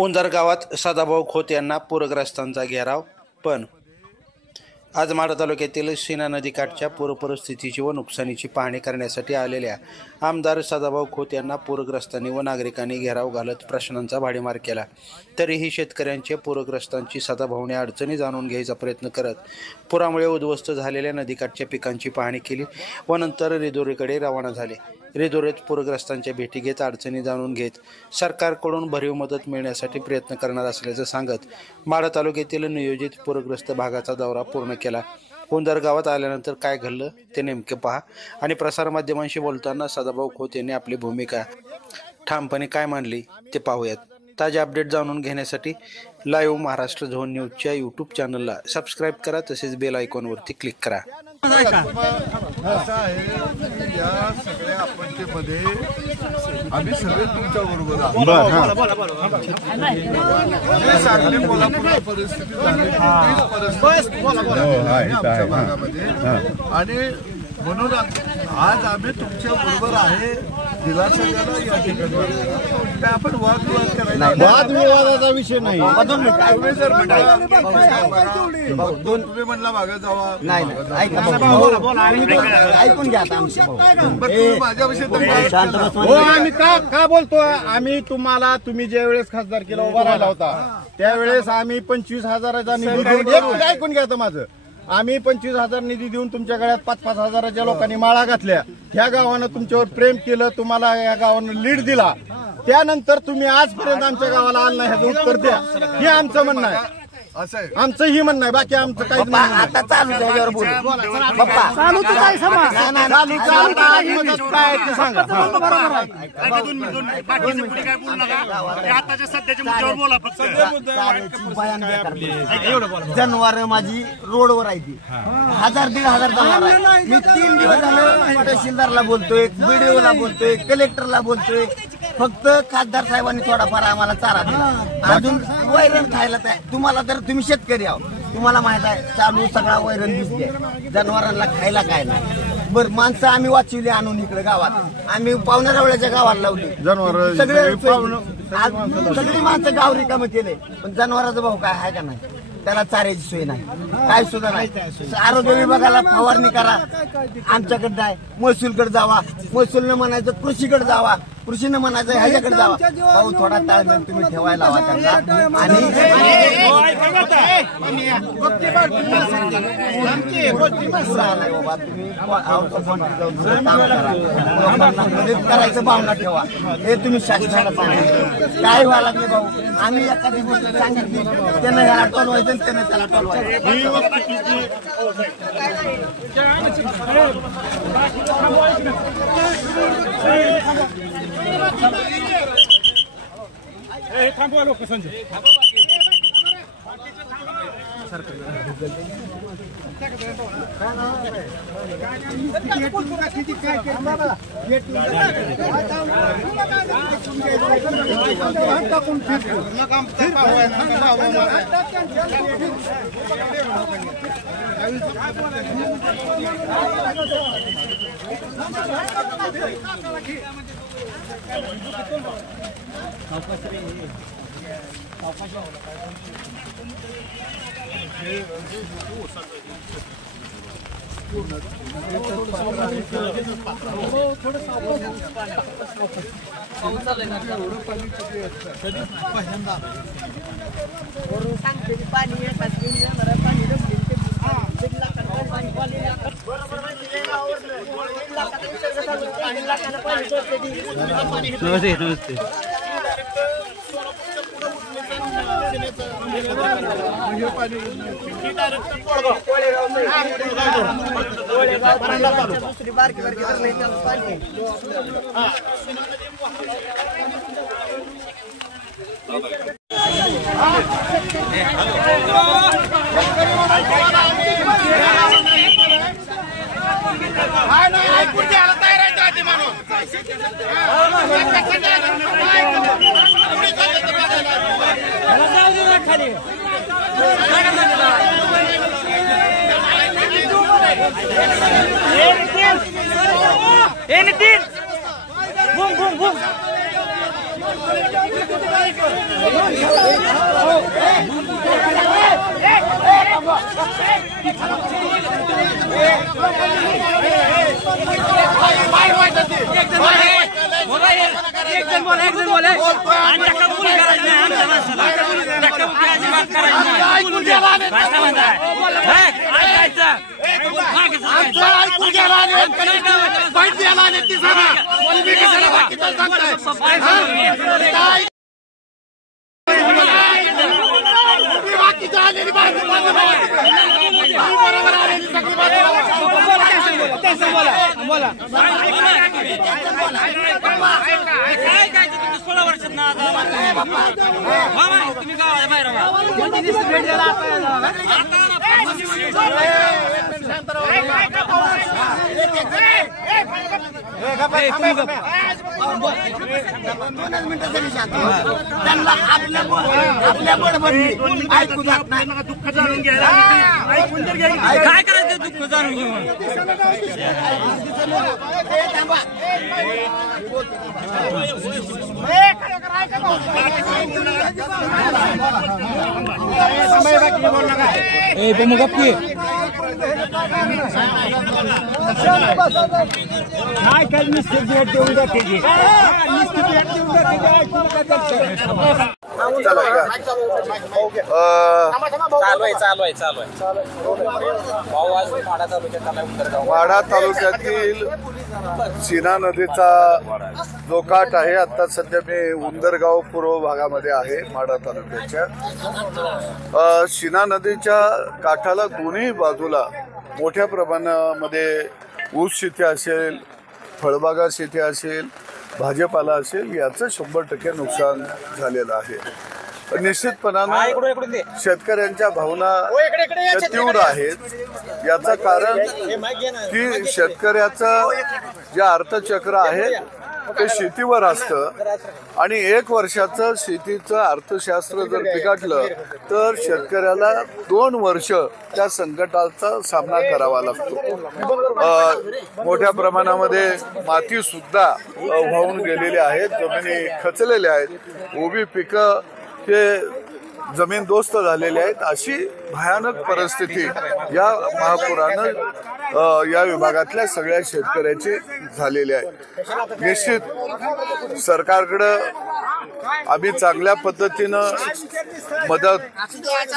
उंदर गावात सदाभाऊ खोत यांना पूरग्रस्तांचा घेराव. पण आज माढा तालुक्यातील सीना नदीकाठच्या पूरपरिस्थितीची व नुकसानीची पाहणी करण्यासाठी आलेल्या आमदार सदाभाऊ खोत यांना पूरग्रस्तांनी व नागरिकांनी घेराव घालत प्रश्नांचा भाडीमार केला. तरीही शेतकऱ्यांचे पूरग्रस्तांची सदाभाऊने अडचणी जाणून घ्यायचा प्रयत्न करत पुरामुळे उद्ध्वस्त झालेल्या नदीकाठच्या पिकांची पाहणी केली व नंतर रिधोरीकडे रवाना झाले. रिधोरीत पूरग्रस्तांच्या भेटी घेत अडचणी जाणून घेत सरकारकडून भरीव मदत मिळण्यासाठी प्रयत्न करणार असल्याचं सांगत माढा तालुक्यातील नियोजित पूरग्रस्त भागाचा दौरा पूर्ण केला. उंदर गावात आल्यानंतर काय घडलं ते नेमके पहा आणि प्रसारमाध्यमांशी बोलताना सदाभाऊ खोत यांनी आपली भूमिका ठामपणे काय मांडली ते पाहूयात. ताजे अपडेट जाणून घेण्यासाठी लाईव्ह महाराष्ट्र झोन न्यूजच्या यूट्यूब चॅनलला सबस्क्राईब करा, तसेच बेल आयकॉनवरती क्लिक करा. असं आहे की या सगळ्या आपत्तीमध्ये आम्ही सगळे तुमच्या बरोबर आहोत. सांगली कोल्हापूर परिस्थिती झाली आमच्या भागामध्ये आणि म्हणून आज आम्ही तुमच्या बरोबर आहे. दिलासा द्यायला या ठिकाणी आपण वादविवाद करायला वादविवादाचा विषय नाही. तुम्ही जर तुम्ही म्हणला मागे जावा ऐकून घ्या माझ्याविषयी आम्ही का बोलतो. आम्ही तुम्ही ज्या वेळेस खासदारकीला उभा राहिला होता त्यावेळेस आम्ही 25,000चा निधी ऐकून घ्या माझं. आम्ही 25,000 निधी देऊन तुमच्या गळ्यात 5-5 हजाराच्या लोकांनी माळा घातल्या. ह्या गावानं तुमच्यावर प्रेम केलं, तुम्हाला या गावानं लीड दिला. त्यानंतर तुम्ही आजपर्यंत आमच्या गावाला आलं नाही ह्याचं उत्तर द्या. हे आमचं म्हणणं आहे. आमचं ही म्हणणं आहे, बाकी आमचं काही नाही. आता चालू त्याच्यावर बोलू काय ते सांगा. जनावर माझी रोडवर आहे ती 1000-1500 जनावर आहे. मी 3 दिवस झालं तहसीलदारला बोलतोय, बीडीओला बोलतोय, कलेक्टरला बोलतोय. फक्त खासदार साहेबांनी थोडाफार आम्हाला चारा दिला. अजून वैरण खायला तुम्हाला तर तुम्ही शेतकरी आहो, तुम्हाला माहित आहे चालू सगळा वैरण दिसते. जनावरांना खायला काय नाही. बर माणसं आम्ही वाचवली आणून इकडे गावात. आम्ही पाहुण्याजवळच्या गावाला लावली जनावर. सगळी माणसं गाव रिकामं केले, पण जनावराचा भाऊ काय आहे का नाही. त्याला चाऱ्याची सोय नाही, काय सुद्धा नाही. आरोग्य विभागाला फवारणी करा, आमच्याकडे जाय. महसूलकडे जावा, महसूलनं म्हणायचं कृषीकडे जावा, कृषीनं म्हणायचं ह्याच्याकडे जावा. भाऊ थोडा ताळमेळ तुम्ही ठेवायला हवा त्यांना. आणि मदत करायचं भावना ठेवा, हे तुम्ही शासनाला सांगा. काय व्हायला लागले भाऊ, आम्ही एखादी गोष्ट सांगितली त्यानं ह्याला टोलवायचं, त्यानं त्याला टोलवायचं. थांबवा लोक संजय. नमस्ते नमस्ते. दुसरी बारकी पाणी Ini tin. Bung. त्यांना आपल्या बडबडी ऐकू जात नाही. दुःख जाणून घ्यायला काय करायचं, दुःख जाणून घेऊन माढा तालुक्यातील सीना नदीचा जो काठ आहे, आता सध्या मी उंदरगाव पूर्व भागामध्ये आहे माढा तालुक्याच्या. सीना नदीच्या काठाला दोन्ही बाजूला मोठ्या प्रमाणामध्ये ऊस शेती असेल, फळबागा शेती असेल, भाजीपाला असेल, याचं 100% नुकसान झालेलं आहे. निश्चितपणानं शेतकऱ्यांच्या भावना तीव्र आहेत. याचं कारण की शेतकऱ्याचं जे अर्थचक्र आहे ते शेतीवर असतं आणि 1 वर्षाचं शेतीचं अर्थशास्त्र जर बिघडलं तर शेतकऱ्याला 2 वर्ष त्या संकटाचा सामना करावा लागतो. मोठ्या प्रमाणामध्ये माती सुद्धा वाहून गेलेली आहेत, जमिनी खचलेल्या आहेत, उभी पिकं हे जमीनदोस्त झालेले आहेत. अशी भयानक परिस्थिती या महापुरानं या विभागातल्या सगळ्या शेतकऱ्याची झालेली आहे. निश्चित सरकारकडं आम्ही चांगल्या पद्धतीनं मदत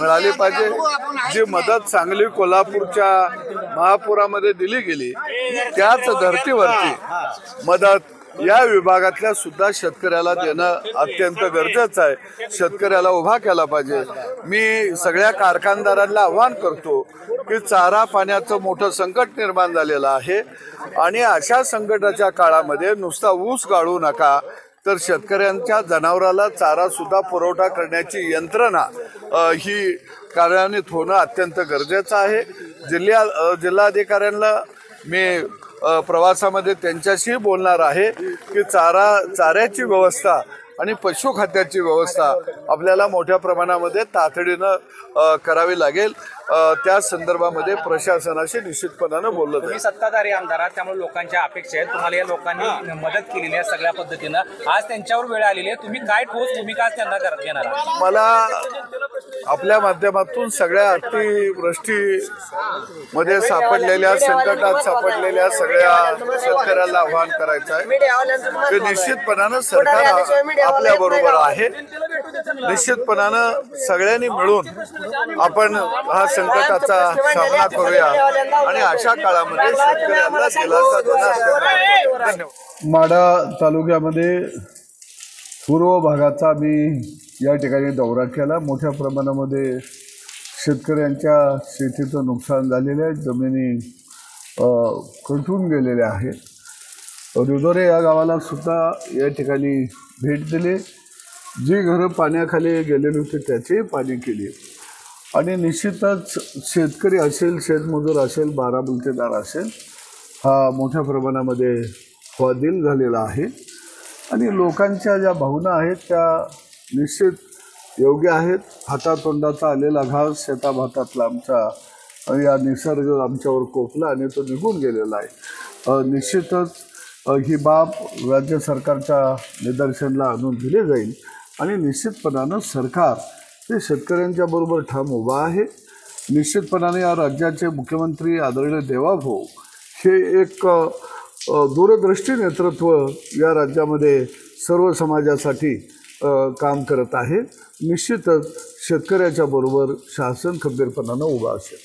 मिळाली पाहिजे. जी मदत सांगली कोल्हापूरच्या महापुरामध्ये दिली गेली त्याच धर्तीवरती मदत या विभागातल्या सुद्धा शेतकऱ्याला देणं अत्यंत गरजेचं आहे. शेतकऱ्याला उभा केला पाहिजे. मी सगळ्या कारखानदारांना आव्हान करतो की चारा पाण्याचं मोठं संकट निर्माण झालेलं आहे आणि अशा संकटाच्या काळामध्ये नुसता ऊस गाळू नका, तर शेतकऱ्यांच्या जनावराला चारा सुद्धा पुरवठा करण्याची यंत्रणा ही कार्यान्वित होणं अत्यंत गरजेचं आहे. जिल्हाधिकाऱ्यांना मी प्रवासामध्ये त्यांच्याशी बोलणार आहे की चाऱ्याची व्यवस्था आणि पशुखाद्याची व्यवस्था आपल्याला मोठ्या प्रमाणामध्ये तातडीनं करावी लागेल. त्या संदर्भामध्ये प्रशासनाशी निश्चितपणानं बोललं जाईल. तुम्ही सत्ताधारी आमदार आहात, त्यामुळे लोकांच्या अपेक्षा आहेत. तुम्हाला या लोकांनी मदत केलेली आहे सगळ्या पद्धतीनं. आज त्यांच्यावर वेळ आलेली आहे, तुम्ही काय ठोस भूमिका त्यांना घेणार आहात? मला आपल्या माध्यमातून सगळ्या अतिवृष्टीमध्ये सापडलेल्या, संकटात सापडलेल्या सगळ्या शेतकऱ्याला आव्हान करायचं आहे की निश्चितपणानं सरकार आपल्या बरोबर आहे. निश्चितपणानं सगळ्यांनी मिळून आपण हा संकटाचा सामना करूया आणि अशा काळामध्ये शेतकऱ्यांना दिलासा देणार. धन्यवाद. माढा तालुक्यामध्ये पूर्व भागाचा मी या ठिकाणी दौरा केला. मोठ्या प्रमाणामध्ये शेतकऱ्यांच्या शेतीचं नुकसान झालेलं आहे, जमिनी खचून गेलेल्या आहेत. रिदोरे या गावाला सुद्धा या ठिकाणी भेट दिली. जी घरं पाण्याखाली गेलेली होती त्याची पाणी केली आणि निश्चितच शेतकरी असेल, शेतमजूर असेल, बाराबुलतेदार असेल, हा मोठ्या प्रमाणामध्ये स्वाधीन झालेला आहे आणि लोकांच्या ज्या भावना आहेत त्या निश्चित योग्य आहेत. हातातोंडाचा आलेला घास शेताभातातला आमचा या निसर्ग आमच्यावर कोपला आणि तो निघून गेलेला आहे. निश्चितच ही बाब राज्य सरकारच्या निदर्शनाला आणून दिली जाईल आणि निश्चितपणानं सरकार हे शेतकऱ्यांच्या बरोबर ठाम उभा आहे. निश्चितपणाने या राज्याचे मुख्यमंत्री आदरणीय देवाभाऊ हे एक दूरदृष्टी नेतृत्व या राज्यामध्ये सर्व समाजासाठी काम करत आहे. निश्चितच शेतकऱ्याच्या बरोबर शासन खंबीरपणानं उभा असेल.